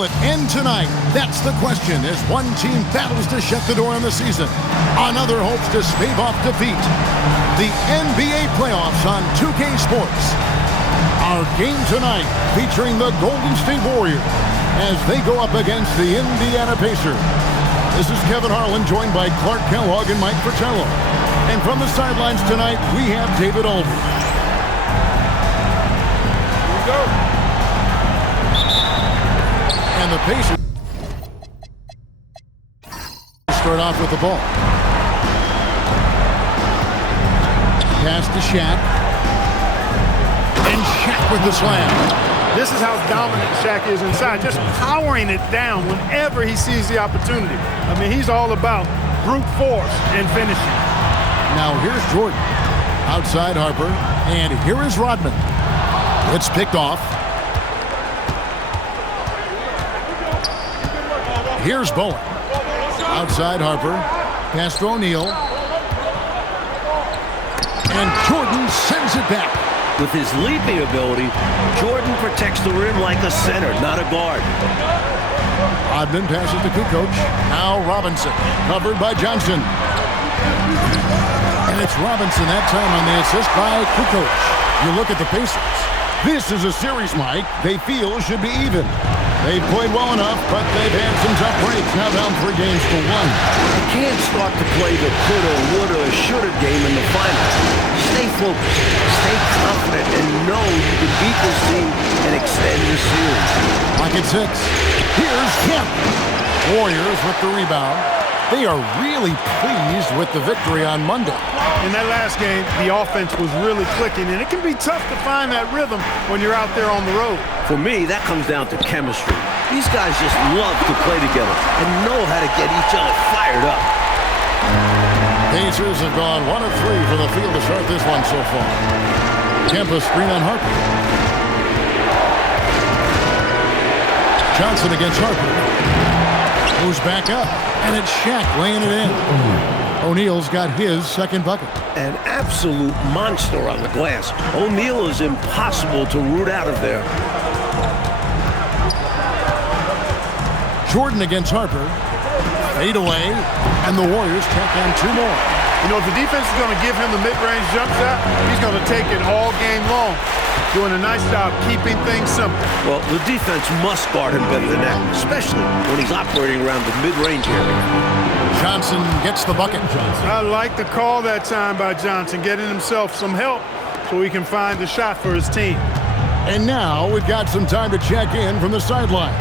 Will it end tonight? That's the question as one team battles to shut the door on the season. Another hopes to stave off defeat. The NBA playoffs on 2K Sports. Our game tonight featuring the Golden State Warriors as they go up against the Indiana Pacers. This is Kevin Harlan joined by Clark Kellogg and Mike Fratello. And from the sidelines tonight, we have David Aldridge. Here we go. And the Pacers start off with the ball. Pass to Shaq. And Shaq with the slam. This is how dominant Shaq is inside, just powering it down whenever he sees the opportunity. I mean, he's all about brute force and finishing. Now here's Jordan. Outside Harper. And here is Rodman. It's picked off. Here's Bowen. Outside Harper. Pass to O'Neal. And Jordan sends it back. With his leaping ability, Jordan protects the rim like a center, not a guard. Rodman passes to Kukoc. Now Robinson. Covered by Johnson. And it's Robinson that time on the assist by Kukoc. You look at the Pacers. This is a series, Mike, they feel should be even. They've played well enough, but they've had some tough breaks. Now down 3 games to 1. You can't start to play the coulda, woulda, or shoulda game in the finals. Stay focused, stay confident, and know you can beat this team and extend the series. Lock at 6. Here's Kemp. Warriors with the rebound. They are really pleased with the victory on Monday. In that last game, the offense was really clicking, and it can be tough to find that rhythm when you're out there on the road. For me, that comes down to chemistry. These guys just love to play together and know how to get each other fired up. Pacers have gone 1 of 3 for the field to start this one so far. Kemp a screen on Harper. Johnson against Harper. Moves back up, and it's Shaq laying it in. O'Neal's got his second bucket. An absolute monster on the glass. O'Neal is impossible to root out of there. Jordan against Harper. Fade away, and the Warriors tack on 2 more. You know, if the defense is going to give him the mid-range jump shot, he's going to take it all game long. Doing a nice job keeping things simple. Well, the defense must guard him better than that, especially when he's operating around the mid-range area. Johnson gets the bucket. I like the call that time by Johnson, getting himself some help so he can find the shot for his team. And now we've got some time to check in from the sidelines.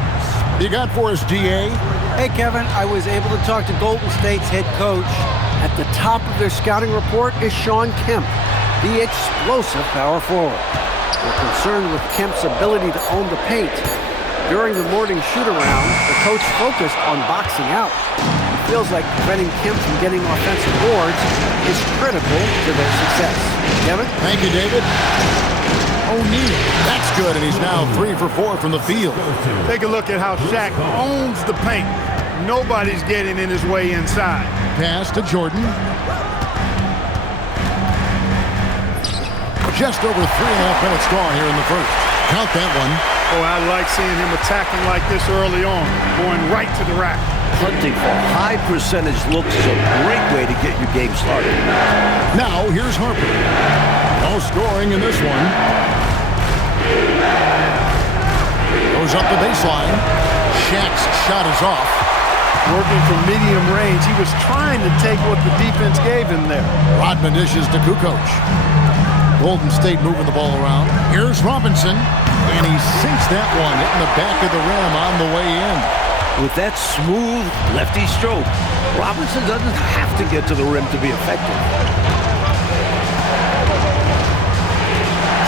What you got for us, DA? Hey, Kevin, I was able to talk to Golden State's head coach. At the top of their scouting report is Shawn Kemp, the explosive power forward. We're concerned with Kemp's ability to own the paint. During the morning shoot-around, the coach focused on boxing out. It feels like preventing Kemp from getting offensive boards is critical to their success. Kevin? Thank you, David. O'Neal, that's good, and he's now 3 for 4 from the field. Take a look at how Shaq owns the paint. Nobody's getting in his way inside. Pass to Jordan. Just over 3.5 minutes gone here in the first. Count that one. Oh, I like seeing him attacking like this early on, going right to the rack. Hunting for high percentage looks is a great way to get your game started. Now, here's Harper. No scoring in this one. Goes up the baseline. Shaq's shot is off. Working from medium range, he was trying to take what the defense gave him there. Rodman dishes to Kukoc. Golden State moving the ball around. Here's Robinson, and he sinks that one, hitting the back of the rim on the way in. With that smooth lefty stroke, Robinson doesn't have to get to the rim to be effective.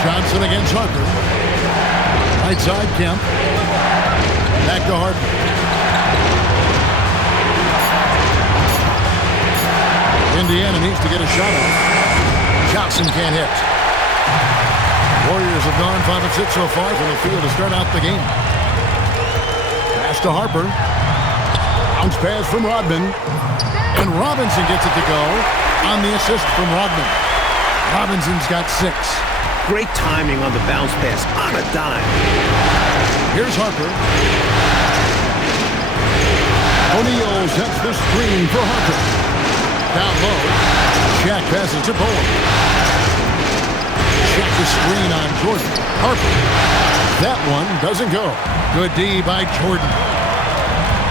Johnson against Harper. Right side, Kemp. Back to Harper. Indiana needs to get a shot off. Johnson can't hit. Warriors have gone 5 of 6 so far from the field to start out the game. Pass to Harper. Bounce pass from Rodman. And Robinson gets it to go on the assist from Rodman. Robinson's got 6. Great timing on the bounce pass on a dime. Here's Harper. O'Neal sets the screen for Harper. Down low, Shaq passes to Bowen. Shaq the screen on Jordan. Harper. That one doesn't go. Good D by Jordan.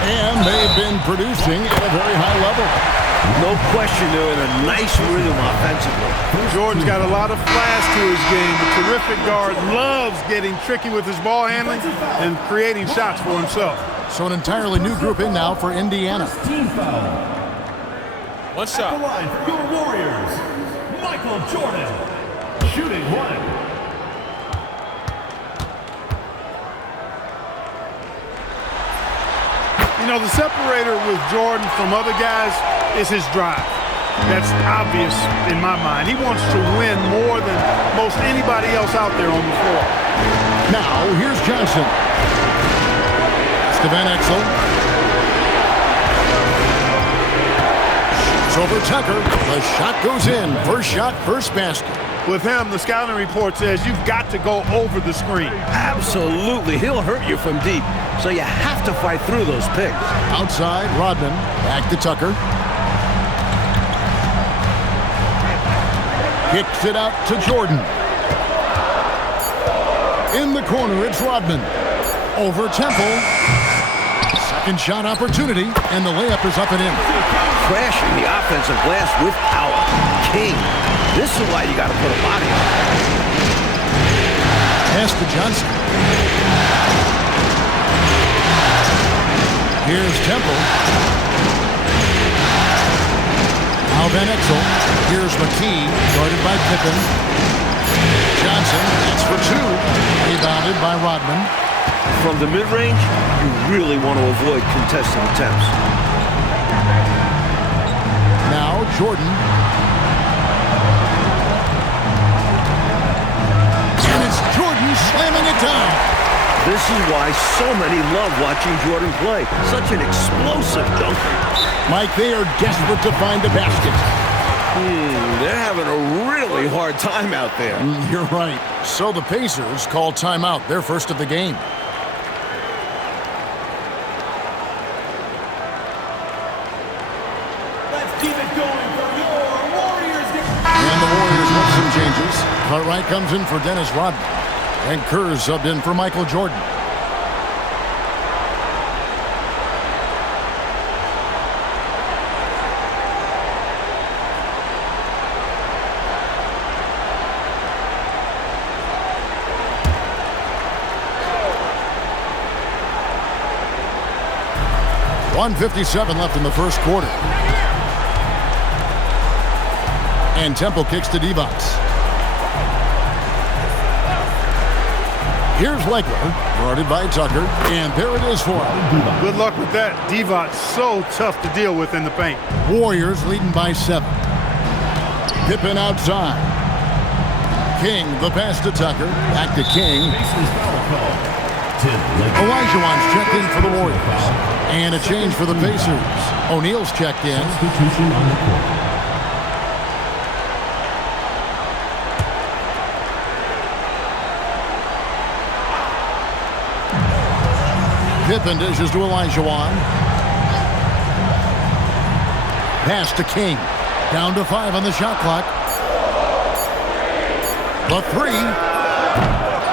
And they've been producing at a very high level. No question, they're in a nice rhythm offensively. Jordan's got a lot of flash to his game. The terrific guard loves getting tricky with his ball handling and creating shots for himself. So an entirely new group in now for Indiana. Team foul. One shot. The line for your Warriors, Michael Jordan, shooting one. You know, the separator with Jordan from other guys is his drive. That's obvious in my mind. He wants to win more than most anybody else out there on the floor. Now, here's Johnson. Van Exel. Shoots over Tucker. The shot goes in. First shot, first basket. With him, the scouting report says you've got to go over the screen. Absolutely. He'll hurt you from deep, so you have to fight through those picks. Outside, Rodman. Back to Tucker. Kicks it out to Jordan. In the corner, it's Rodman. Over Temple. Second shot opportunity, and the layup is up and in. Crashing the offensive glass with power. King. This is why you got to put a body on it. Pass to Johnson. Here's Temple. Now Van Exel. Here's McKee, guarded by Pippen. Johnson, that's for two. Rebounded by Rodman. From the mid-range, you really want to avoid contested attempts. Now Jordan. And it's Jordan slamming it down. This is why so many love watching Jordan play. Such an explosive dunker. Mike, they are desperate to find the basket. They're having a really hard time out there. You're right. So the Pacers call timeout, their first of the game. Let's keep it going for your Warriors. And the Warriors make some changes. Cartwright comes in for Dennis Rodman. And Kerr subbed in for Michael Jordan. .157 left in the first quarter. And Temple kicks to Divac. Here's Legler, guarded by Tucker, and there it is for him. Good luck with that. Divac so tough to deal with in the paint. Warriors leading by 7. Pippen outside. King, the pass to Tucker. Back to King. Olajuwon's checked in for the Warriors. And a change for the Pacers. O'Neal's checked in. Pippen dishes to Olajuwon. Pass to King. Down to 5 on the shot clock. The 3.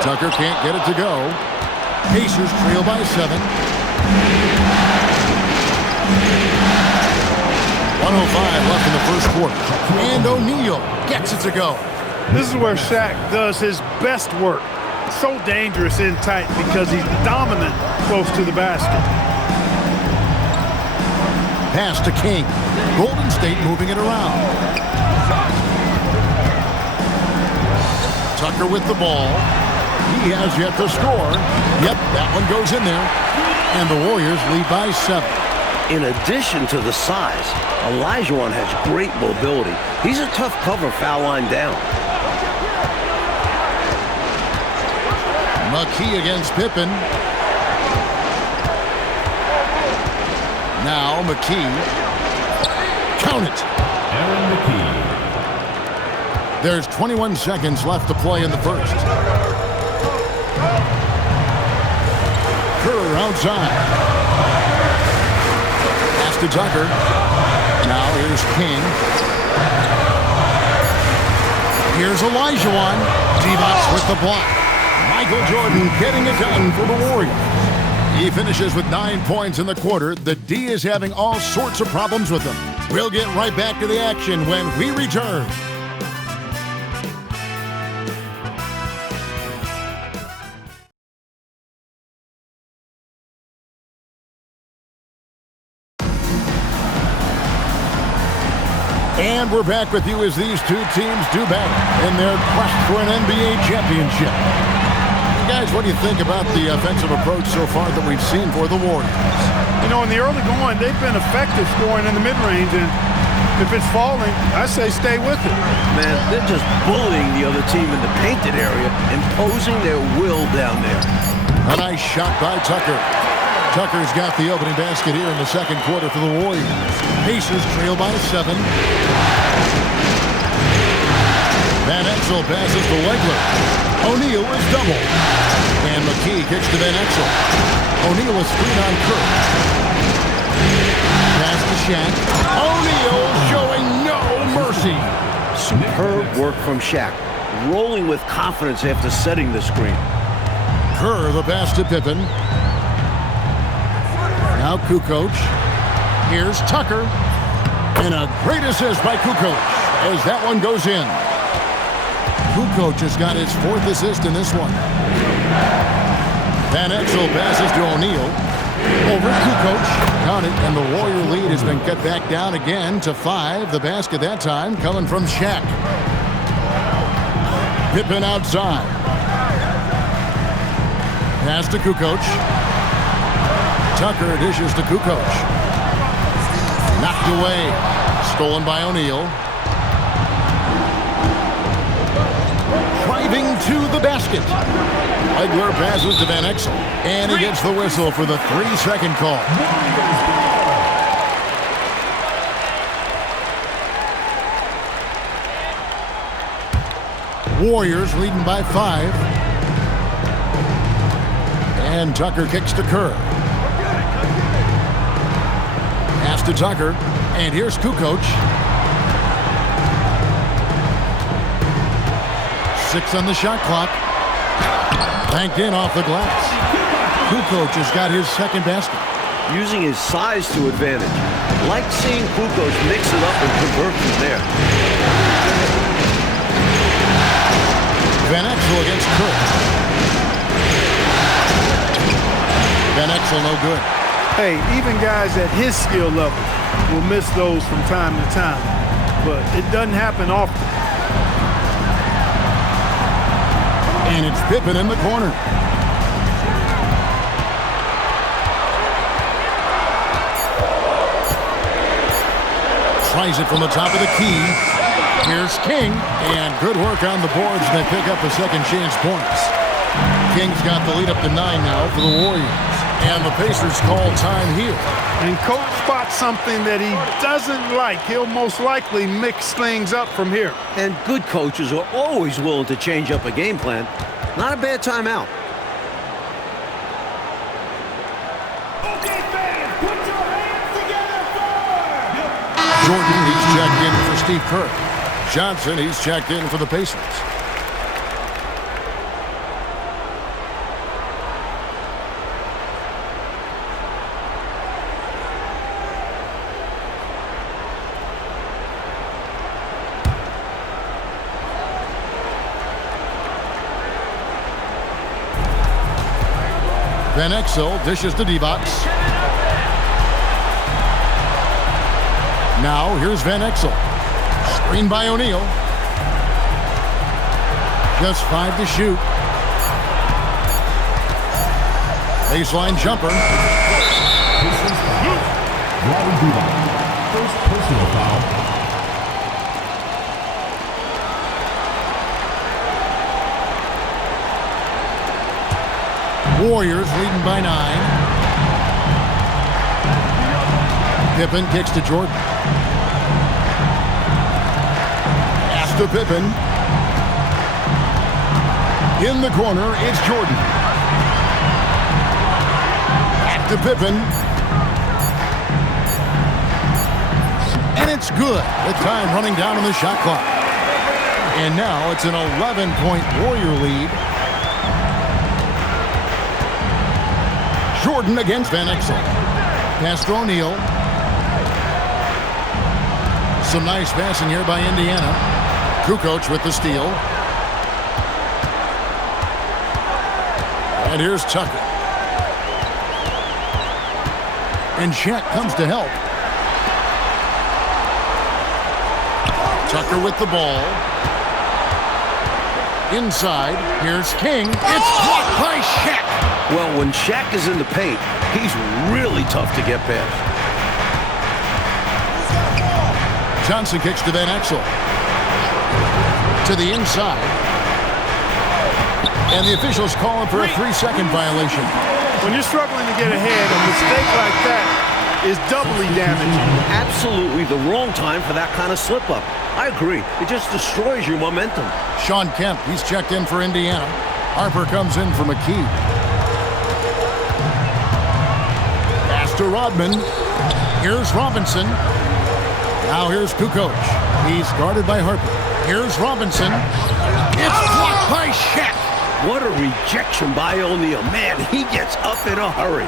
Tucker can't get it to go. Pacers trail by 7. 1:05 left in the first quarter. And O'Neal gets it to go. This is where Shaq does his best work. So dangerous in tight because he's dominant close to the basket. Pass to King. Golden State moving it around. Tucker with the ball. He has yet to score. Yep, that one goes in there. And the Warriors lead by 7. In addition to the size, Olajuwon has great mobility. He's a tough cover foul line down. McKee against Pippen. Now McKee. Count it. Aaron McKee. There's 21 seconds left to play in the first. Kerr outside. to Tucker. Now here's King. Here's Olajuwon. Divac with the block. Michael Jordan getting it done for the Warriors. He finishes with 9 points in the quarter. The D is having all sorts of problems with him. We'll get right back to the action when we return. And we're back with you as these two teams do battle in their quest for an NBA championship. Guys, what do you think about the offensive approach so far that we've seen for the Warriors? You know, in the early going, they've been effective scoring in the mid-range, and if it's falling, I say stay with it. Man, they're just bullying the other team in the painted area, imposing their will down there. A nice shot by Tucker. Tucker's got the opening basket here in the second quarter for the Warriors. Pacers trail by 7. Van Exel passes to Legler. O'Neal is doubled. And McKee kicks to Van Exel. O'Neal is screen on Kirk. Pass to Shaq. O'Neal showing no mercy. Superb work from Shaq, rolling with confidence after setting the screen. Kerr the pass to Pippen. Now Kukoc. Here's Tucker. And a great assist by Kukoc as that one goes in. Kukoc has got his 4th assist in this one. Van Exel passes to O'Neal. Over Kukoc. Count it, and the Warrior lead has been cut back down again to 5. The basket that time coming from Shaq. Pippen outside. Pass to Kukoc. Tucker dishes to Kukoc. Knocked away. Stolen by O'Neal. Driving to the basket. Legler passes to Van Exel. And he gets the whistle for the 3-second call. Warriors leading by 5. And Tucker kicks to Kerr. Pass to Tucker. And here's Kukoc. 6 on the shot clock. Banked in off the glass. Kukoc has got his 2nd basket. Using his size to advantage. Like seeing Kukoc mix it up and convert from there. Van Exel against Kirk. Van Exel no good. Hey, even guys at his skill level will miss those from time to time, but it doesn't happen often. And it's Pippen in the corner. Tries it from the top of the key. Here's King. And good work on the boards, and they pick up the second chance points. King's got the lead up to 9 now for the Warriors. And the Pacers call time here. And coach spots something that he doesn't like. He'll most likely mix things up from here. And good coaches are always willing to change up a game plan. Not a bad timeout. Okay, fans, put your hands together for... Jordan, he's checked in for Steve Kerr. Johnson, he's checked in for the Pacers. Van Exel dishes to Divac. Now here's Van Exel. Screen by O'Neal. Just 5 to shoot. Baseline jumper. Vlade Divac, first personal foul. Warriors leading by 9. Pippen kicks to Jordan. Pass to Pippen. In the corner, it's Jordan. Back to Pippen. And it's good with time running down on the shot clock. And now it's an 11-point Warrior lead. Jordan against Van Exel. Pass to O'Neal. Some nice passing here by Indiana. Kukoc with the steal. And here's Tucker. And Shaq comes to help. Tucker with the ball. Inside, here's King. It's blocked by Shaq. Well, when Shaq is in the paint, he's really tough to get past. Johnson kicks to Van Exel. To the inside. And the officials call him for a 3-second violation. When you're struggling to get ahead, a mistake like that is doubly damaging. Absolutely the wrong time for that kind of slip-up. I agree. It just destroys your momentum. Sean Kemp, he's checked in for Indiana. Harper comes in for McKee. Pass to Rodman. Here's Robinson. Now here's Kukoc. He's guarded by Harper. Here's Robinson. It's blocked by Shaq. What a rejection by O'Neal. Man, he gets up in a hurry.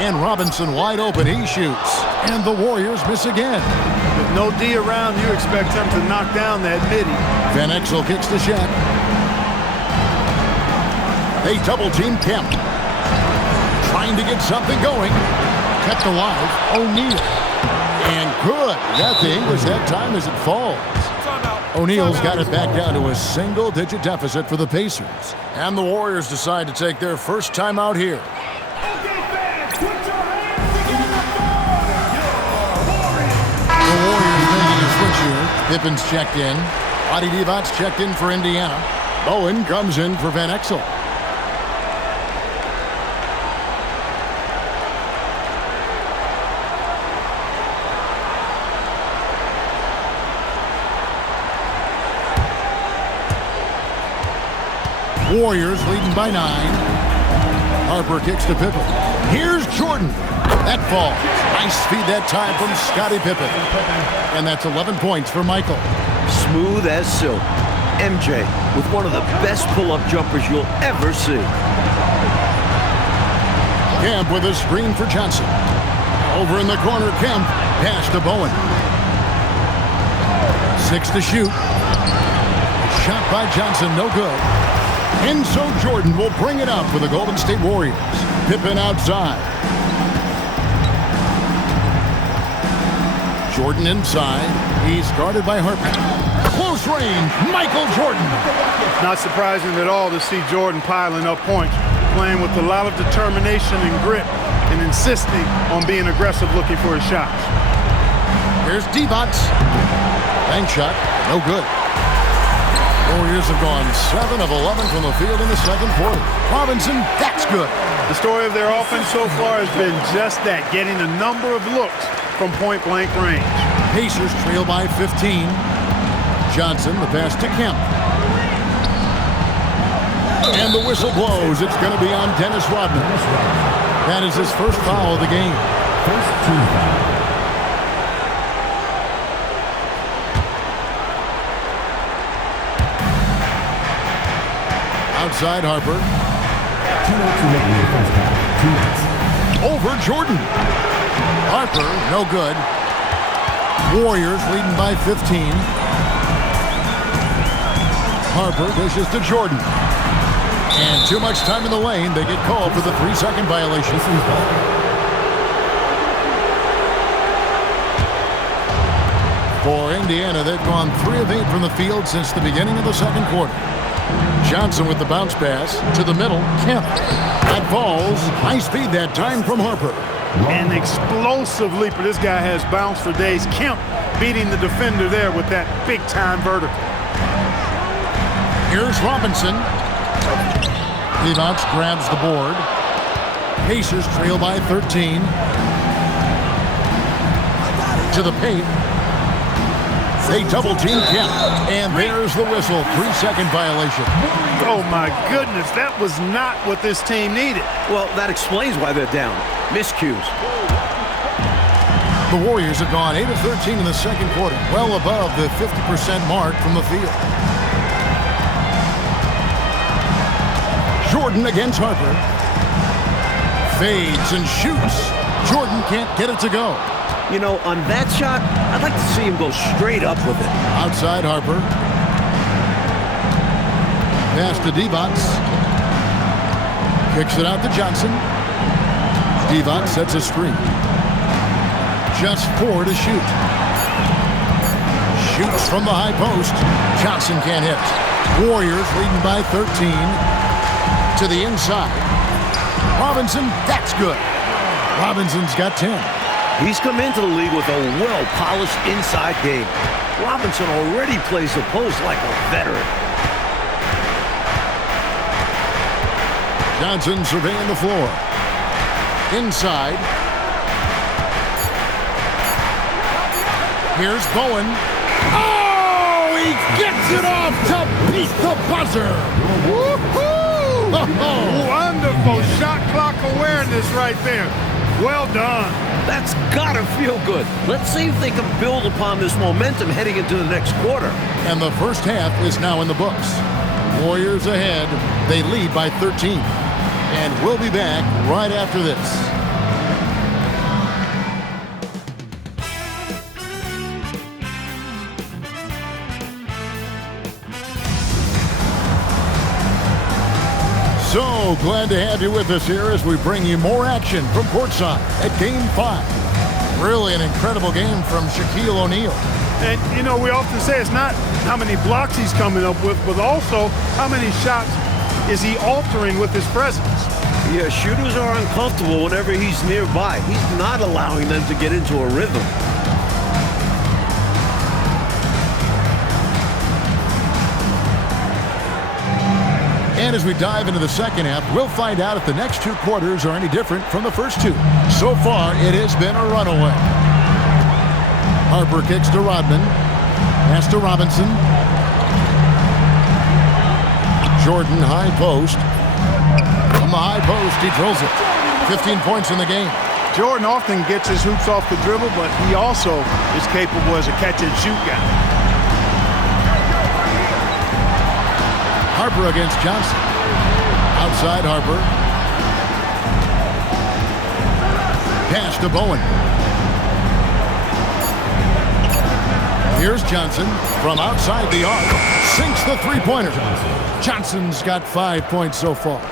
And Robinson wide open. He shoots. And the Warriors miss again. With no D around, you expect him to knock down that midi. Van Exel kicks to Shaq. They double-team Kemp. Trying to get something going. Kept alive. O'Neal. And good. That the English that time as it falls. O'Neal's got it back down to a single-digit deficit for the Pacers. And the Warriors decide to take their first time out here. The Warriors making a switch here. Pippen's checked in. Adi Divac's checked in for Indiana. Bowen comes in for Van Exel. Warriors leading by 9. Harper kicks to Pippen. Here's Jordan. That falls. Nice speed that time from Scottie Pippen. And that's 11 points for Michael. Smooth as silk. MJ with one of the best pull-up jumpers you'll ever see. Kemp with a screen for Johnson. Over in the corner, Kemp. Pass to Bowen. 6 to shoot. Shot by Johnson, no good. And so Jordan will bring it up for the Golden State Warriors. Pippen outside. Jordan inside. He's guarded by Harper. Close range, Michael Jordan. Not surprising at all to see Jordan piling up points, playing with a lot of determination and grit, and insisting on being aggressive looking for his shots. Here's Divac. Bank shot, no good. Warriors have gone 7 of 11 from the field in the second quarter. Robinson, that's good. The story of their offense so far has been just that, getting a number of looks from point-blank range. Pacers trail by 15. Johnson, the pass to Kemp. And the whistle blows. It's going to be on Dennis Rodman. That is his first foul of the game. First team foul. Outside Harper. 2 minutes remaining in the first half. 2 minutes. Over Jordan. Harper, no good. Warriors leading by 15. Harper dishes to Jordan. And too much time in the lane. They get called for the 3-second violation. For Indiana, they've gone 3 of 8 from the field since the beginning of the second quarter. Johnson with the bounce pass to the middle. Kemp. That falls. High speed that time from Harper. An explosive leaper. This guy has bounce for days. Kemp beating the defender there with that big-time vertical. Here's Robinson. Divac grabs the board. Pacers trail by 13. To the paint. They double-team Kemp. And there's the whistle. 3-second violation. Oh, my goodness. That was not what this team needed. Well, that explains why they're down. Miscues. The Warriors have gone 8 of 13 in the second quarter, well above the 50% mark from the field. Jordan against Harper. Fades and shoots. Jordan can't get it to go. You know, on that shot, I'd like to see him go straight up with it. Outside Harper. Pass to Divac. Kicks it out to Johnson. Divac sets a screen. Just 4 to shoot. Shoots from the high post. Johnson can't hit. Warriors leading by 13. To the inside. Robinson, that's good. Robinson's got 10. He's come into the league with a well-polished inside game. Robinson already plays the post like a veteran. Johnson surveying the floor. Inside. Here's Bowen. Oh, he gets it off to beat the buzzer. Woo-hoo! Wonderful shot clock awareness right there. Well done. That's gotta feel good. Let's see if they can build upon this momentum heading into the next quarter. And the first half is now in the books. Warriors ahead. They lead by 13. And we'll be back right after this. So glad to have you with us here as we bring you more action from courtside at Game 5. Really an incredible game from Shaquille O'Neal. And, you know, we often say it's not how many blocks he's coming up with, but also how many shots is he altering with his presence. Yeah, shooters are uncomfortable whenever he's nearby. He's not allowing them to get into a rhythm. And as we dive into the second half, we'll find out if the next 2 quarters are any different from the first 2. So far, it has been a runaway. Harper kicks to Rodman. Pass to Robinson. Jordan, high post. From the high post, he drills it. 15 points in the game. Jordan often gets his hoops off the dribble, but he also is capable as a catch-and-shoot guy. Harper against Johnson. Outside Harper. Pass to Bowen. Here's Johnson from outside the arc. Sinks the three-pointer. Johnson's got 5 points so far.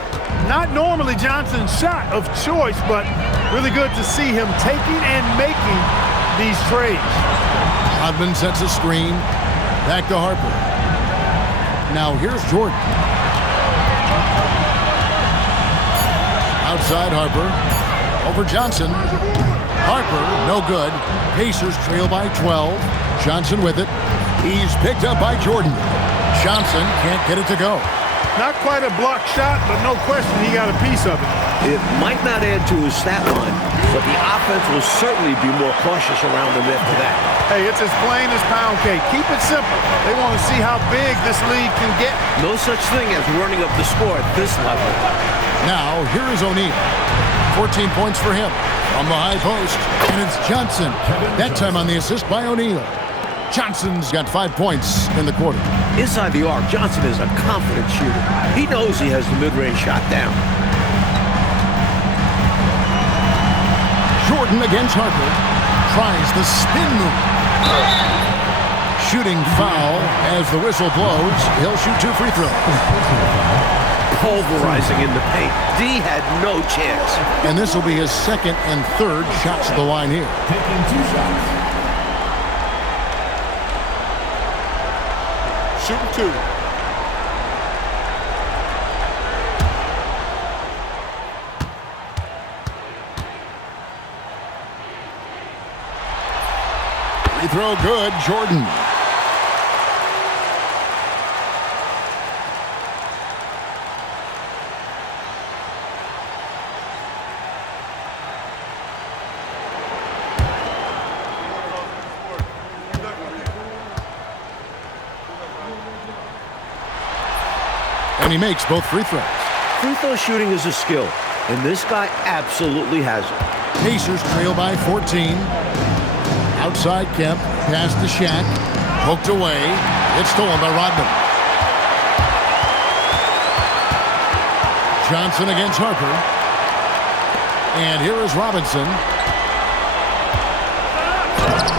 Not normally Johnson's shot of choice, but really good to see him taking and making these trades. Rodman sets a screen. Back to Harper. Now here's Jordan. Outside Harper. Over Johnson. Harper, no good. Pacers trail by 12. Johnson with it. He's picked up by Jordan. Johnson can't get it to go. Not quite a block shot, but no question he got a piece of it. It might not add to his stat line, but the offense will certainly be more cautious around him after that. Hey, it's as plain as pound cake. Keep it simple. They want to see how big this league can get. No such thing as running up the score at this level. Now, here is O'Neal. 14 points for him on the high post. And it's Johnson. That time on the assist by O'Neal. Johnson's got 5 points in the quarter. Inside the arc, Johnson is a confident shooter. He knows he has the mid-range shot down. Jordan against Harper. Tries the spin move. Shooting foul as the whistle blows. He'll shoot 2 free throws. Pulverizing in the paint. D had no chance. And this will be his second and third shots at the line here. Taking 2 shots. Shooting 2. Free throw good, Jordan. And he makes both free throws. Free throw shooting is a skill, and this guy absolutely has it. Pacers trail by 14. Outside Kemp, pass to Shaq, poked away. It's stolen by Rodman. Johnson against Harper. And here is Robinson.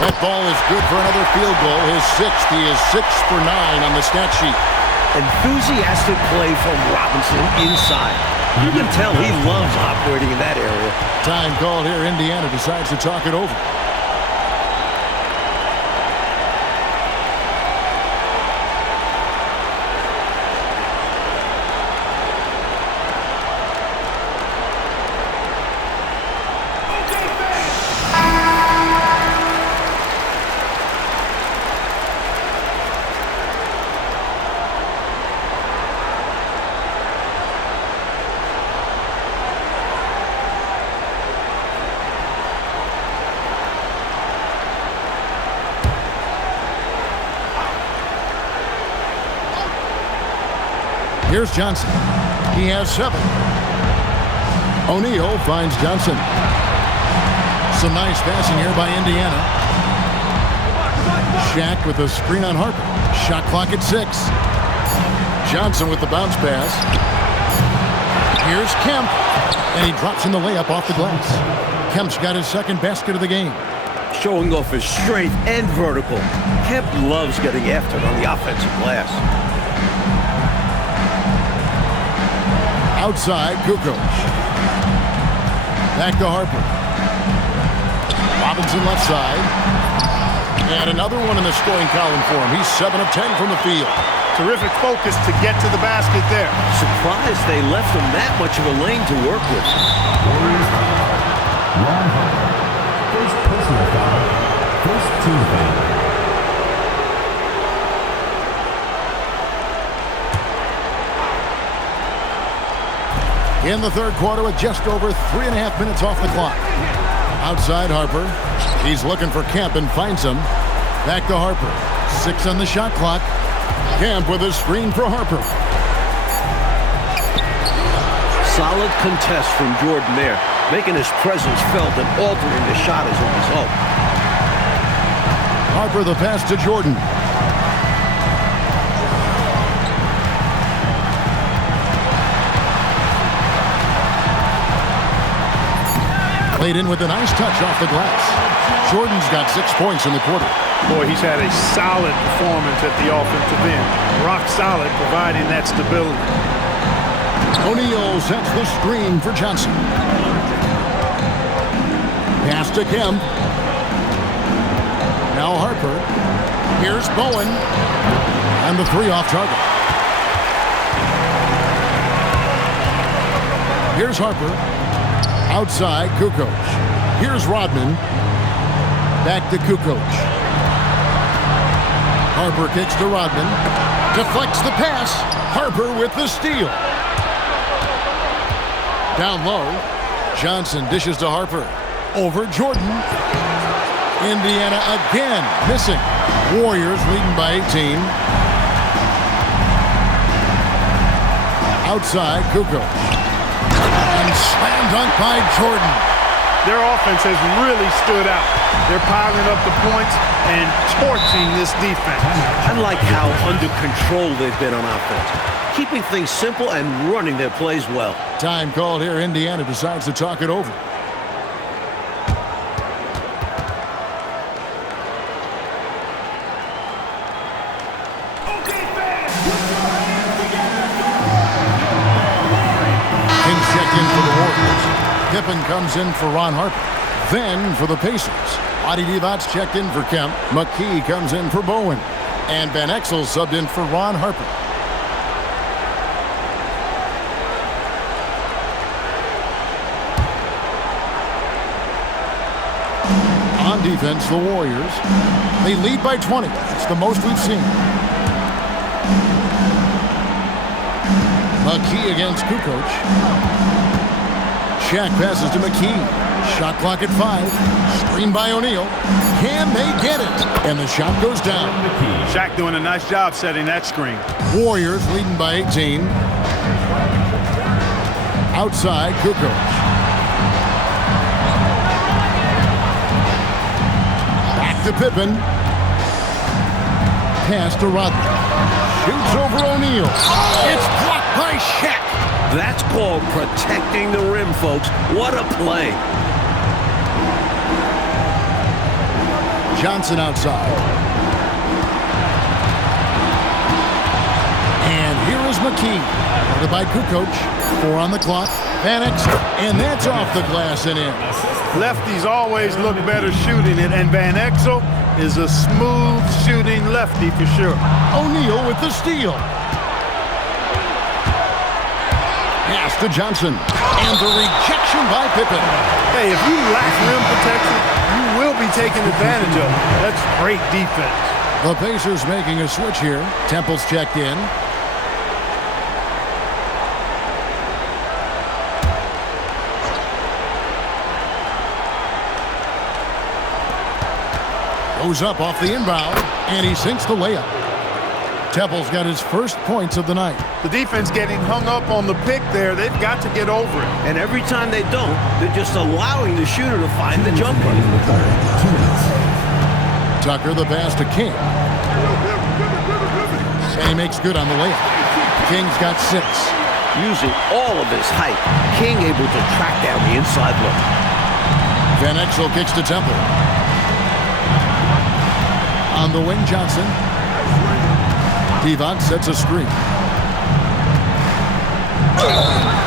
That ball is good for another field goal. His sixth. He is 6 for 9 on the stat sheet. Enthusiastic play from Robinson inside. You can tell he loves operating in that area. Time called here. Indiana decides to talk it over. Here's Johnson. He has 7. O'Neal finds Johnson. Some nice passing here by Indiana. Shaq with a screen on Harper. Shot clock at 6. Johnson with the bounce pass. Here's Kemp. And he drops in the layup off the glass. Kemp's got his second basket of the game. Showing off his strength and vertical. Kemp loves getting after it on the offensive glass. Outside, Kukoc. Back to Harper. Robinson left side. And another one in the scoring column for him. He's 7 of 10 from the field. Terrific focus to get to the basket there. Surprised they left him that much of a lane to work with. First personal foul. First team foul. In the third quarter with just over 3.5 minutes off the clock. Outside Harper. He's looking for Kemp and finds him. Back to Harper. 6 on the shot clock. Kemp with a screen for Harper. Solid contest from Jordan there, making his presence felt and altering the shot as a result. Harper the pass to Jordan. Played in with a nice touch off the glass. Jordan's got 6 points in the quarter. Boy, he's had a solid performance at the offensive end. Rock solid, providing that stability. O'Neal sets the screen for Johnson. Pass to Kemp. Now Harper. Here's Bowen. And the 3 off target. Here's Harper. Outside, Kukoc. Here's Rodman. Back to Kukoc. Harper kicks to Rodman. Deflects the pass. Harper with the steal. Down low. Johnson dishes to Harper. Over Jordan. Indiana again missing. Warriors leading by 18. Outside, Kukoc. And slam dunk by Jordan. Their offense has really stood out. They're piling up the points and torching this defense. I like how under control they've been on offense, keeping things simple and running their plays well. Time called here. Indiana decides to talk it over. Pippen comes in for Ron Harper. Then for the Pacers, Adi Divac checked in for Kemp. McKee comes in for Bowen. And Van Exel subbed in for Ron Harper. On defense, the Warriors. They lead by 20. It's the most we've seen. McKee against Kukoc. Shaq passes to McKee. Shot clock at 5. Screen by O'Neal. Can they get it? And the shot goes down. Shaq doing a nice job setting that screen. Warriors leading by 18. Outside, Kukoc. Back to to Pippen. Pass to Rodman. Shoots over O'Neal. It's blocked by Shaq. That's called protecting the rim, folks. What a play. Johnson outside. And here is McKee. Guarded by Kukoc. 4 on the clock. Van Exel. And that's off the glass and in. Lefties always look better shooting it, and Van Exel is a smooth shooting lefty for sure. O'Neal with the steal. Pass to Johnson. And the rejection by Pippen. Hey, if you lack rim protection, you will be taken advantage of. That's great defense. The Pacers making a switch here. Temple's checked in. Goes up off the inbound, and he sinks the layup. Temple's got his first points of the night. The defense getting hung up on the pick there. They've got to get over it. And every time they don't, they're just allowing the shooter to find the jumper. Tucker the pass to King. And he makes good on the layup. King's got 6. Using all of his height, King able to track down the inside look. Van Exel kicks to Temple. On the wing, Johnson. Divac sets a screen.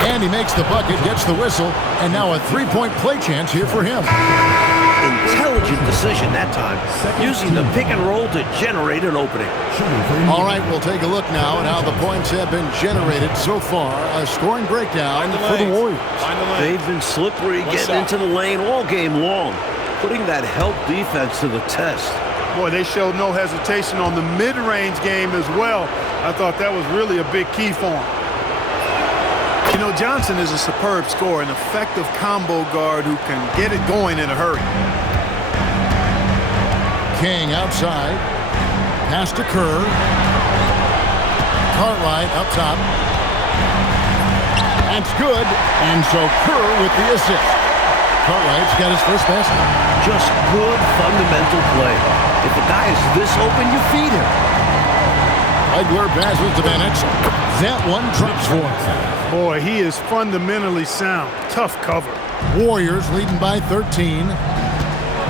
And he makes the bucket, gets the whistle, and now a 3-point play chance here for him. Intelligent decision that time, using the pick and roll to generate an opening. All right, we'll take a look now at how the points have been generated so far. A scoring breakdown for the Warriors. They've been slippery getting into the lane all game long, putting that help defense to the test. Boy, they showed no hesitation on the mid-range game as well. I thought that was really a big key for him. You know, Johnson is a superb scorer, an effective combo guard who can get it going in a hurry. King outside. Pass to Kerr. Cartwright up top. That's good. And so Kerr with the assist. Cartwright's got his first basket. Just good fundamental play. If a guy is this open, you feed him. Igler passes to Van Exel. That one drops for him. Boy, he is fundamentally sound. Tough cover. Warriors leading by 13.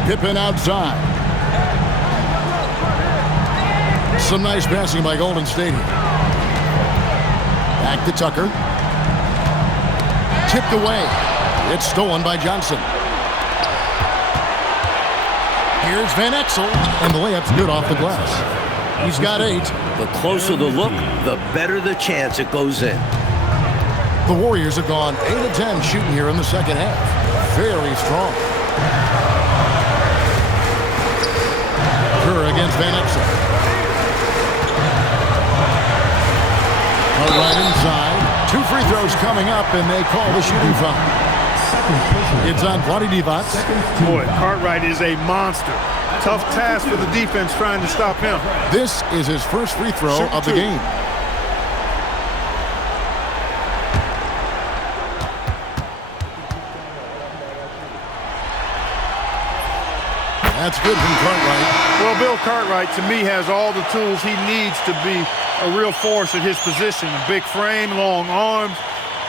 Pippen outside. Some nice passing by Golden State here. Back to Tucker. Tipped away. It's stolen by Johnson. Here's Van Exel, and the layup's good off the glass. He's got 8. The closer the look, the better the chance it goes in. The Warriors have gone 8 of 10 shooting here in the second half. Very strong. Kerr against Van Exel. Right inside. 2 free throws coming up, and they call the shooting foul. It's on Vlade Divac. Boy, Cartwright is a monster. Tough task for the defense trying to stop him. This is his first free throw of the game. That's good from Cartwright. Well, Bill Cartwright, to me, has all the tools he needs to be a real force at his position. A big frame, long arms,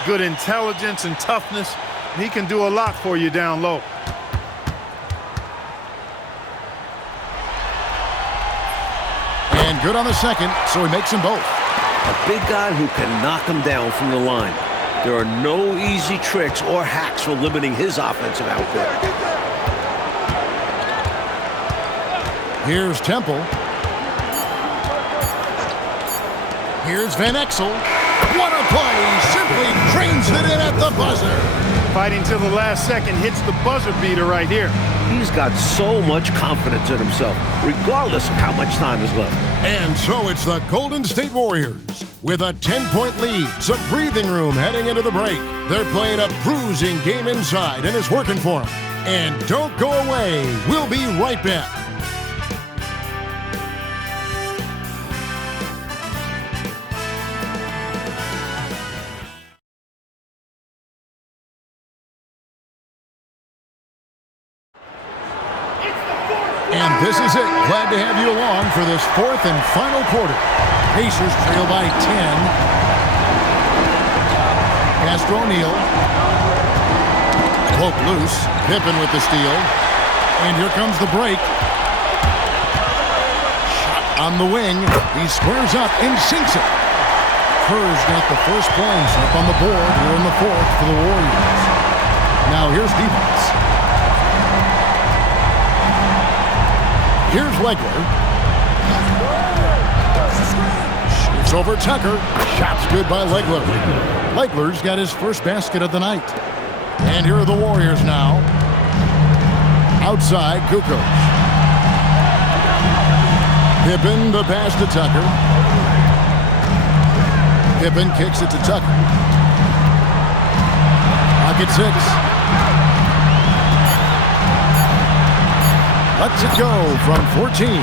good intelligence and toughness. He can do a lot for you down low. And good on the second, so he makes them both. A big guy who can knock him down from the line. There are no easy tricks or hacks for limiting his offensive output. Here's Temple. Here's Van Exel. What a play! Simply drains it in at the buzzer. Fighting till the last second, hits the buzzer beater right here. He's got so much confidence in himself, regardless of how much time is left. And so it's the Golden State Warriors with a 10-point lead. Some breathing room heading into the break. They're playing a bruising game inside, and it's working for them. And don't go away. We'll be right back. And this is it. Glad to have you along for this fourth and final quarter. Pacers trail by 10. Pass to O'Neal. Poke loose. Pippen with the steal. And here comes the break. Shot on the wing. He squares up and sinks it. Kerr's got the first points up on the board here in the fourth for the Warriors. Now here's defense. Here's Legler. Shoots over Tucker. Shot's good by Legler. Legler's got his first basket of the night. And here are the Warriors now. Outside, Kukoc. Pippen, the pass to Tucker. Pippen kicks it to Tucker. Pocket 6. Lets it go from 14.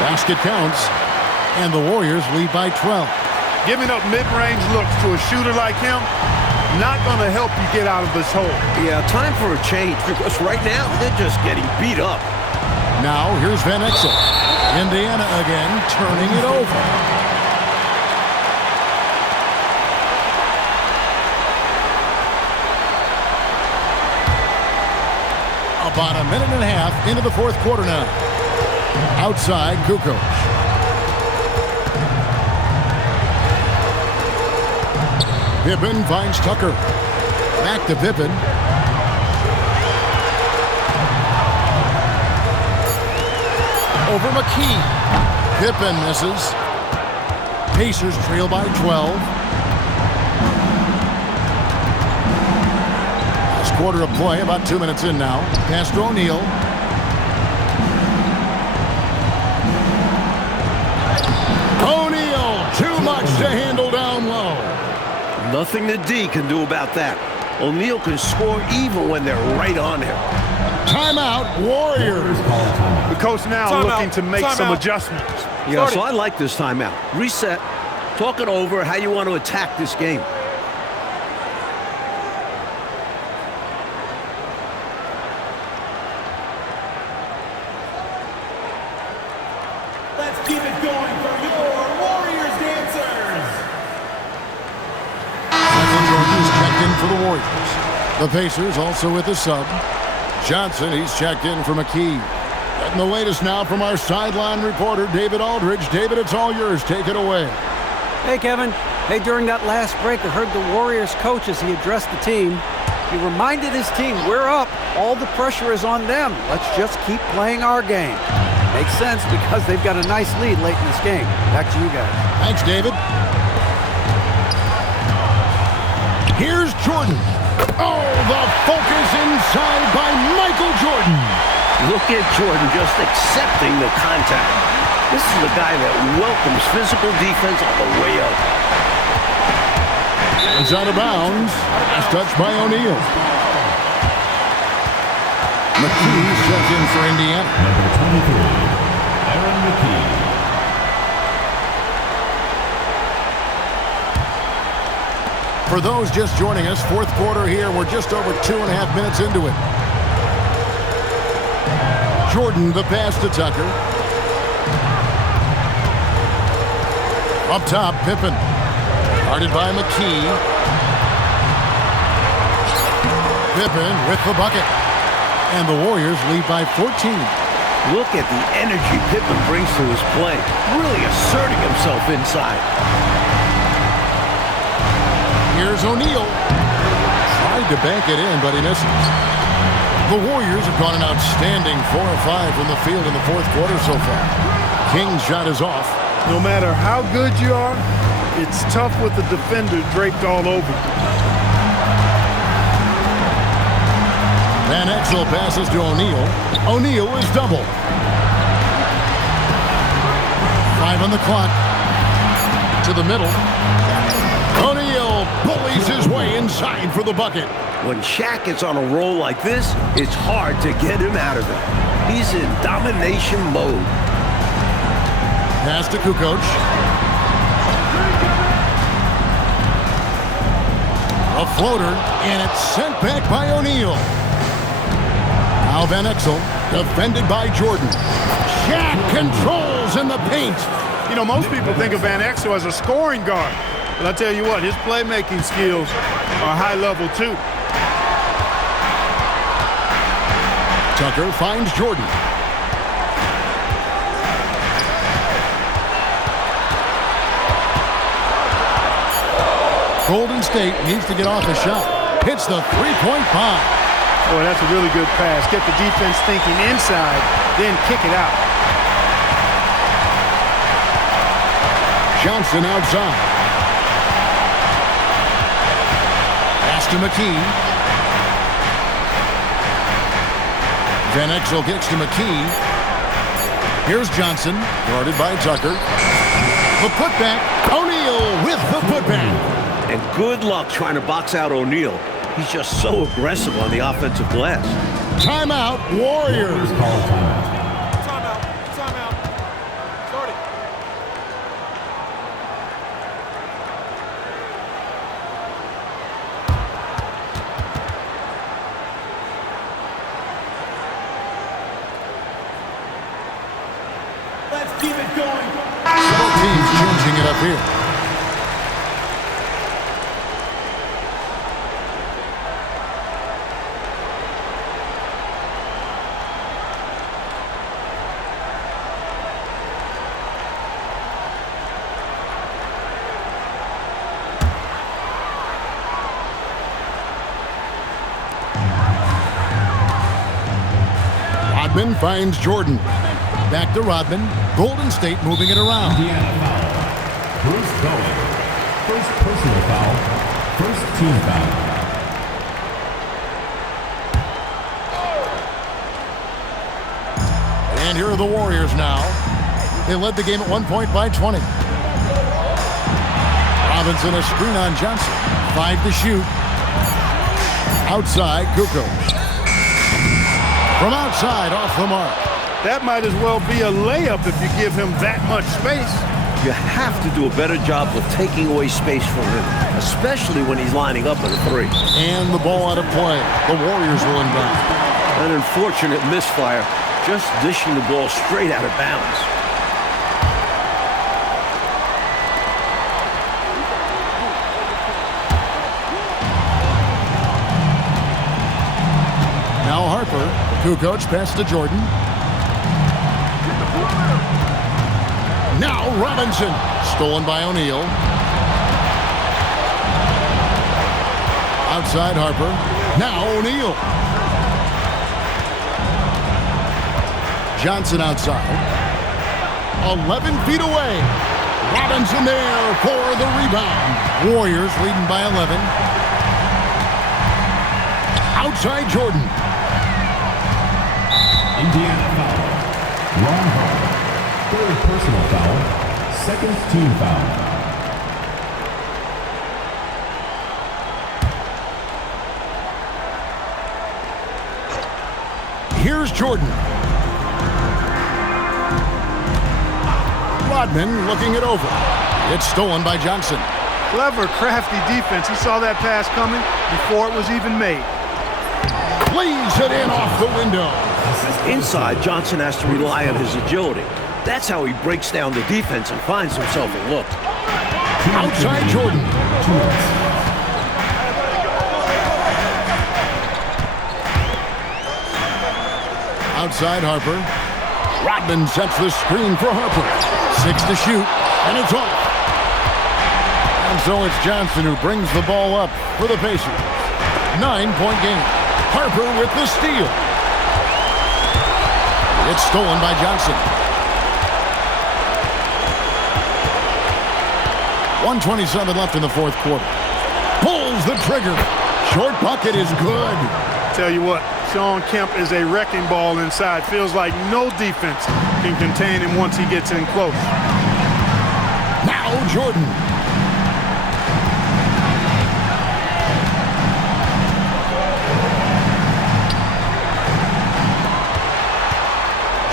Basket counts. And the Warriors lead by 12. Giving up mid-range looks to a shooter like him, not going to help you get out of this hole. Yeah, time for a change, because right now they're just getting beat up. Now here's Van Exel. Indiana again, turning it over. About a minute and a half into the fourth quarter now. Outside, Kukoc. Pippen finds Tucker. Back to Pippen. Over McKee. Pippen misses. Pacers trail by 12. Last quarter of play, about 2 minutes in now. Pass to O'Neal. O'Neal, too much to handle down low. Nothing that D can do about that. O'Neal can score even when they're right on him. Timeout, Warriors. The coach now looking to make some adjustments. Yeah, so I like this timeout. Reset. Talk it over how you want to attack this game. Let's keep it going for your Warriors dancers. Michael Jordan's checked in for the Warriors. The Pacers also with a sub. Johnson, he's checked in for McKee. Getting the latest now from our sideline reporter, David Aldridge. David, it's all yours. Take it away. Hey, Kevin. Hey, during that last break, I heard the Warriors coach as he addressed the team. He reminded his team, we're up. All the pressure is on them. Let's just keep playing our game. Makes sense because they've got a nice lead late in this game. Back to you guys. Thanks, David. Here's Jordan. Oh, the focus inside by Michael Jordan. Look at Jordan just accepting the contact. This is the guy that welcomes physical defense on the way up. It's out of bounds. Last touch by O'Neal. McKee checked in for Indiana. Number 23, Aaron McKee. For those just joining us, fourth quarter here. We're just over 2.5 minutes into it. Jordan, the pass to Tucker. Up top, Pippen. Guarded by McKee. Pippen with the bucket. And the Warriors lead by 14. Look at the energy Pippen brings to his play. Really asserting himself inside. Here's O'Neal. Tried to bank it in, but he misses. The Warriors have gone an outstanding 4 of 5 from the field in the fourth quarter so far. King's shot is off. No matter how good you are, it's tough with the defender draped all over you. Van Exel passes to O'Neal. O'Neal is double. 5 on the clock. To the middle. O'Neal bullies his way inside for the bucket. When Shaq is on a roll like this, it's hard to get him out of it. He's in domination mode. Pass to Kukoc. A floater, and it's sent back by O'Neal. Now Now Van Exel, defended by Jordan. Shaq controls in the paint. You know, most people think of Van Exel as a scoring guard. But I tell you what, his playmaking skills are high level too. Tucker finds Jordan. Golden State needs to get off a shot. Hits the three-point bomb. Boy, that's a really good pass. Get the defense thinking inside, then kick it out. Johnson outside. Pass to McKee. Van Exel gets to McKee. Here's Johnson, guarded by Tucker. The putback. O'Neal with the putback. And good luck trying to box out O'Neal. He's just so aggressive on the offensive glass. Timeout, Warriors. Call timeout. Timeout. Start it. Let's keep it going. Both teams changing it up here. Rodman finds Jordan. Back to Rodman. Golden State moving it around. Indiana foul. Bruce Bowen. First personal foul. First team foul. And here are the Warriors now. They led the game at 1 point by 20. Robinson a screen on Johnson. 5 to shoot. Outside, Kukoc. From outside, off the mark. That might as well be a layup if you give him that much space. You have to do a better job of taking away space from him, especially when he's lining up at a three. And the ball out of play. The Warriors will inbound. An unfortunate misfire, just dishing the ball straight out of bounds. Now Harper. Kukoc pass to Jordan. Now Robinson. Stolen by O'Neal. Outside Harper. Now O'Neal. Johnson outside. 11 feet away. Robinson there for the rebound. Warriors leading by 11. Outside Jordan. Indiana foul. Ron Harper. Third personal foul. Second team foul. Here's Jordan. Rodman looking it over. It's stolen by Johnson. Clever, crafty defense. He saw that pass coming before it was even made. Lays it in off the window. Inside, Johnson has to rely on his agility. That's how he breaks down the defense and finds himself a look. Outside Jordan. Outside Harper. Rodman sets the screen for Harper. 6 to shoot, and it's off. And so it's Johnson who brings the ball up for the Pacers. 9-point game. Harper with the steal. It's stolen by Johnson. 1:27 left in the fourth quarter. Pulls the trigger. Short bucket is good. Tell you what, Shawn Kemp is a wrecking ball inside. Feels like no defense can contain him once he gets in close. Now Jordan.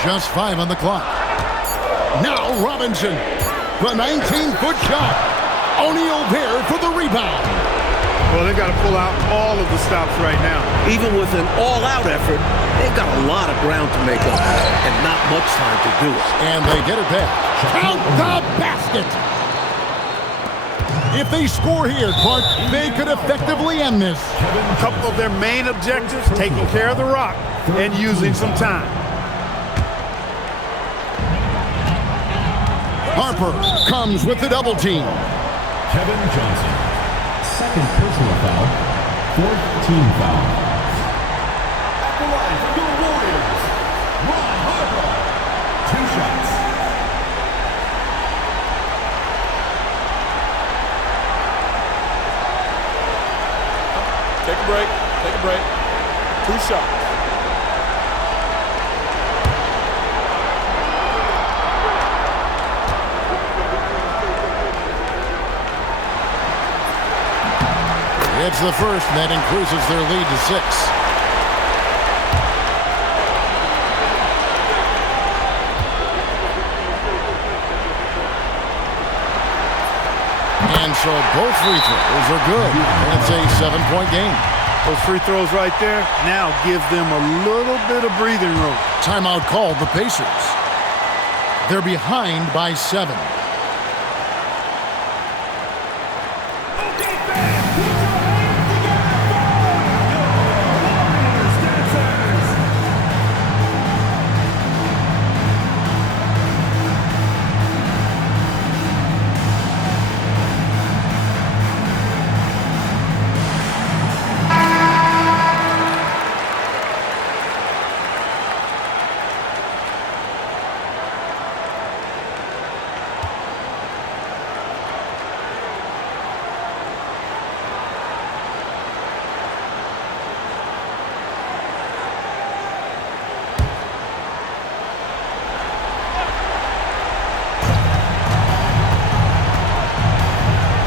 Just 5 on the clock. Now Robinson. The 19-foot shot. O'Neal there for the rebound. Well, they've got to pull out all of the stops right now. Even with an all-out effort, they've got a lot of ground to make up and not much time to do it. And they get it back. Count the basket! If they score here, Clark, they could effectively end this. A couple of their main objectives, taking care of the rock and using some time. Harper comes with the double team. Kevin Johnson. Second personal foul. Fourth team foul. At the line for your Warriors, Ron Harper. 2 shots. Take a break. Take a break. 2 shots. It's the first, and that increases their lead to 6. And so both free throws are good. And it's a 7-point game. Those free throws right there now give them a little bit of breathing room. Timeout called the Pacers. They're behind by 7.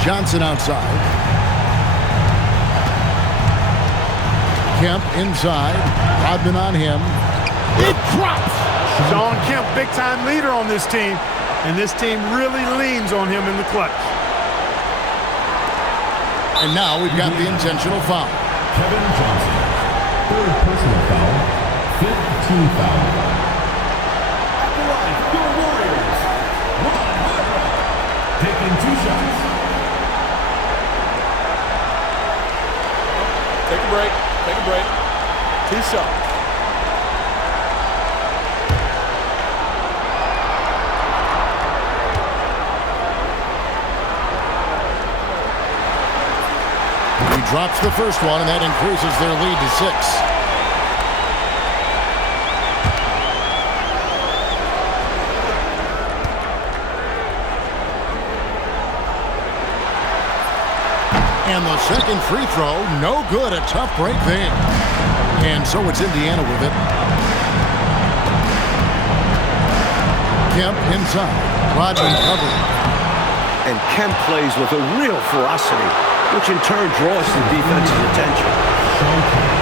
Johnson outside. Kemp inside. Rodman on him. It drops! Shawn Kemp, big-time leader on this team, and this team really leans on him in the clutch. And now we've got the intentional foul. Kevin Johnson. Third personal foul. Fifth team foul. At the line for your Warriors, Ron Harper. Taking 2 shots. Take a break. Take a break. 2 shots. He drops the first one, and that increases their lead to 6. And the second free throw, no good. A tough break there. And so it's Indiana with it. Kemp inside. Rodman covering. And Kemp plays with a real ferocity, which in turn draws the defense's attention. Shawn Kemp.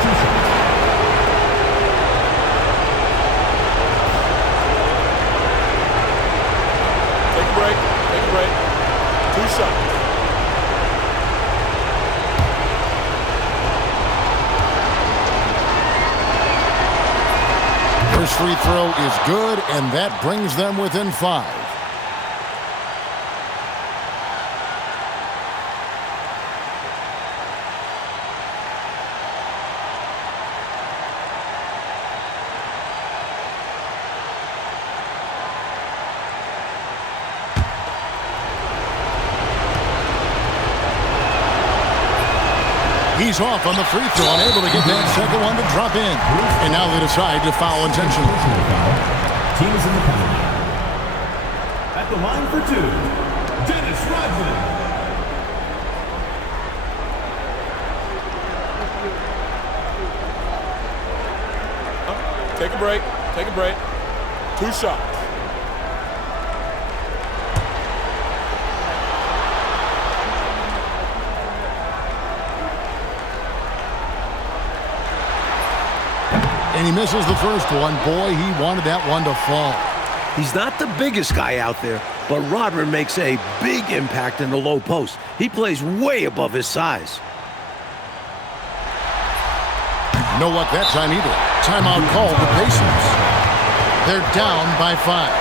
2 shots. Take a break. Take a break. 2 shots. First free throw is good, and that brings them within 5. He's off on the free throw, unable to get that second one to drop in. And now they decide to foul intentionally. Personal foul. Team is in the penalty. At the line for 2, Dennis Rodman. Take a break. Take a break. 2 shots. And he misses the first one. Boy, he wanted that one to fall. He's not the biggest guy out there, but Rodman makes a big impact in the low post. He plays way above his size. No luck that time either. Timeout called the Pacers. They're down by 5.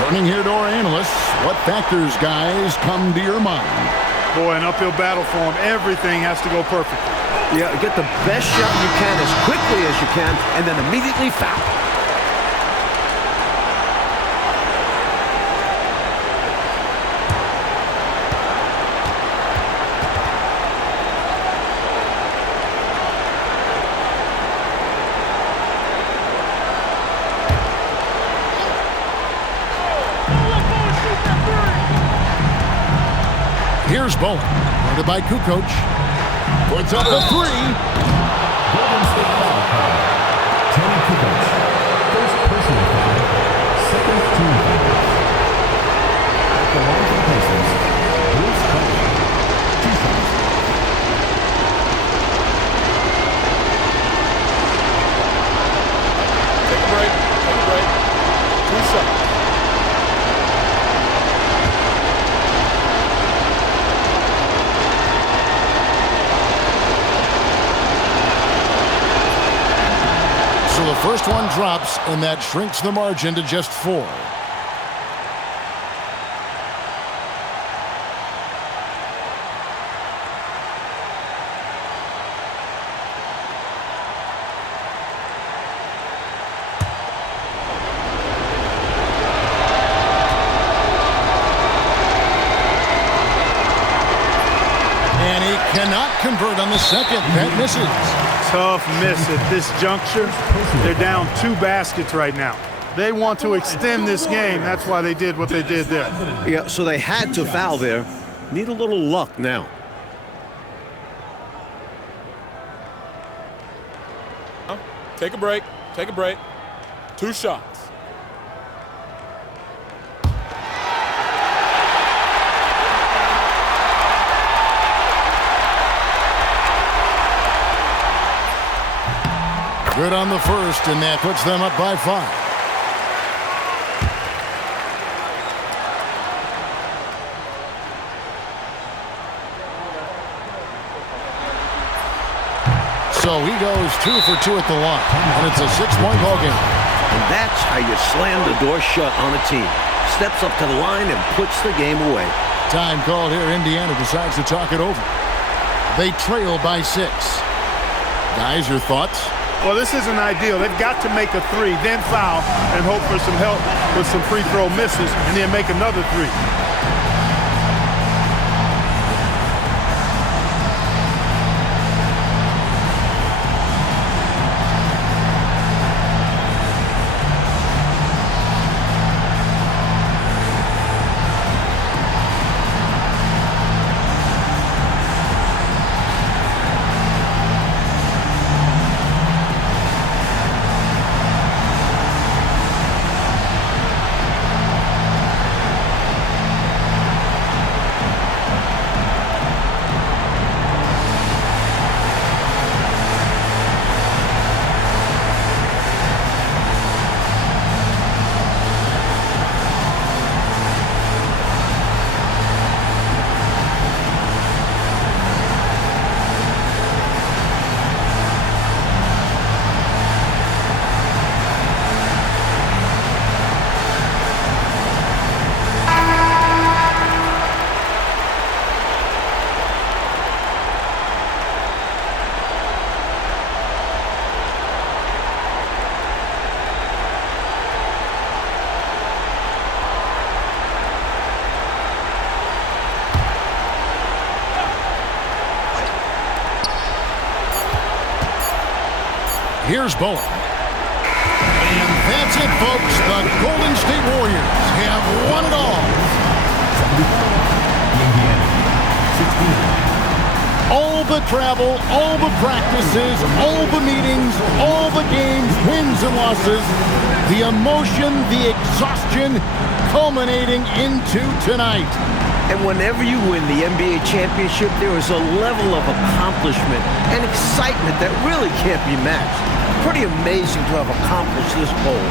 Turning here to our analysts, what factors, guys, come to your mind? Boy, an uphill battle for him. Everything has to go perfectly. Yeah, get the best shot you can as quickly as you can, and then immediately foul. Here's Bowen, guarded by Kukoc. Puts up the 3. Golden State foul call. Tony Kukoc. First personal foul. Second team foul. At the line for the Pacers, Bruce Brown. 2 shots. Take a break. Take a break. 2 shots. So the first one drops, and that shrinks the margin to just 4. And he cannot convert on the second. That misses. Tough miss at this juncture. They're down 2 baskets right now. They want to extend this game. That's why they did what they did there. Yeah, so they had to foul there. Need a little luck now. Take a break. Take a break. 2 shots. Good on the first, and that puts them up by 5. So he goes 2 for 2 at the line, and it's a 6-point ball game. And that's how you slam the door shut on a team. Steps up to the line and puts the game away. Time called here. Indiana decides to talk it over. They trail by 6. Guys, your thoughts? Well, this isn't ideal. They've got to make a 3, then foul, and hope for some help with some free throw misses, and then make another 3. Here's Bowen. And that's it, folks. The Golden State Warriors have won it all. All the travel, all the practices, all the meetings, all the games, wins and losses, the emotion, the exhaustion, culminating into tonight. And whenever you win the NBA championship, there is a level of accomplishment and excitement that really can't be matched. Pretty amazing to have accomplished this goal.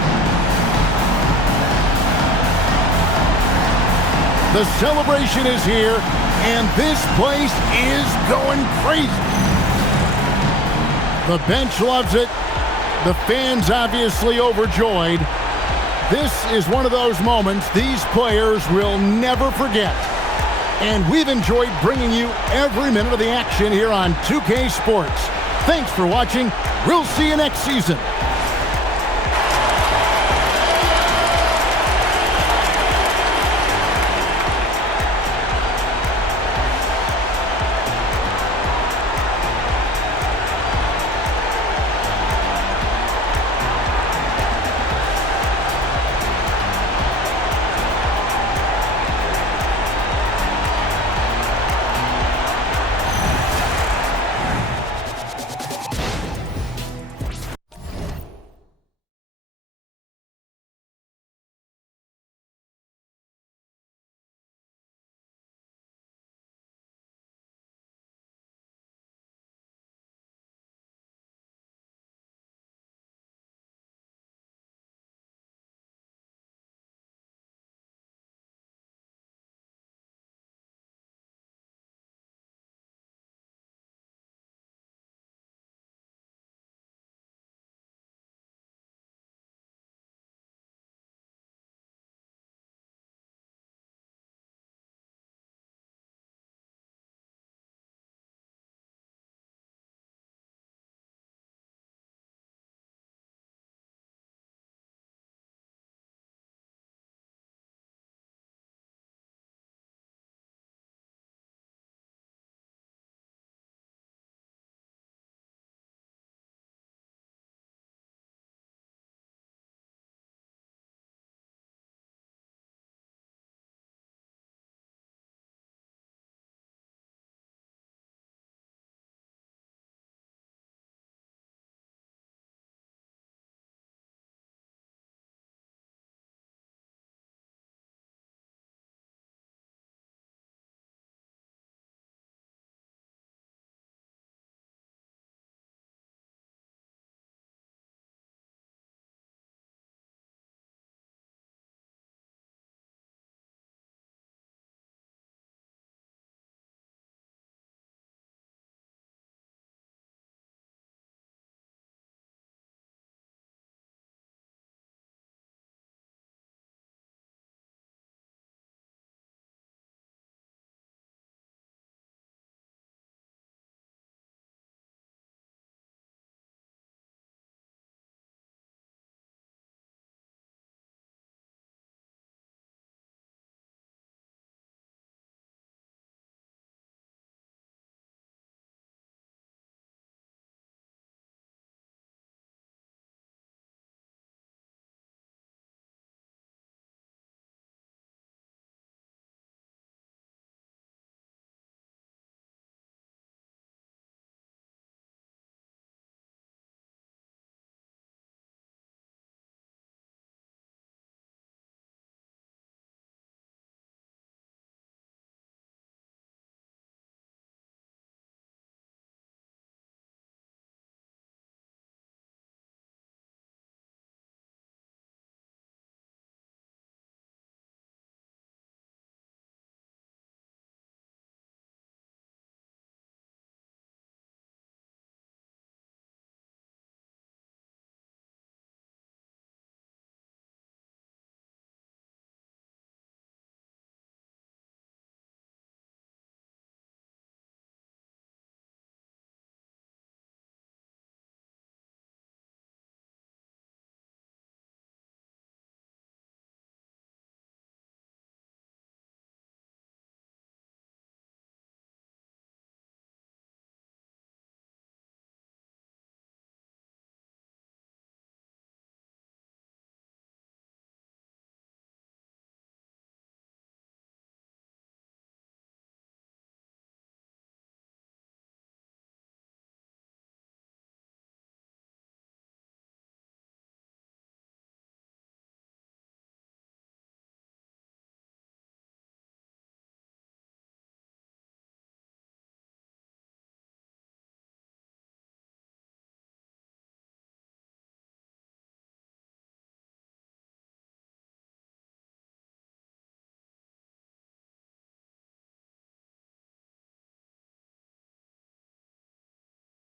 The celebration is here, and this place is going crazy. The bench loves it. The fans obviously overjoyed. This is one of those moments these players will never forget. And we've enjoyed bringing you every minute of the action here on 2K Sports. Thanks for watching. We'll see you next season.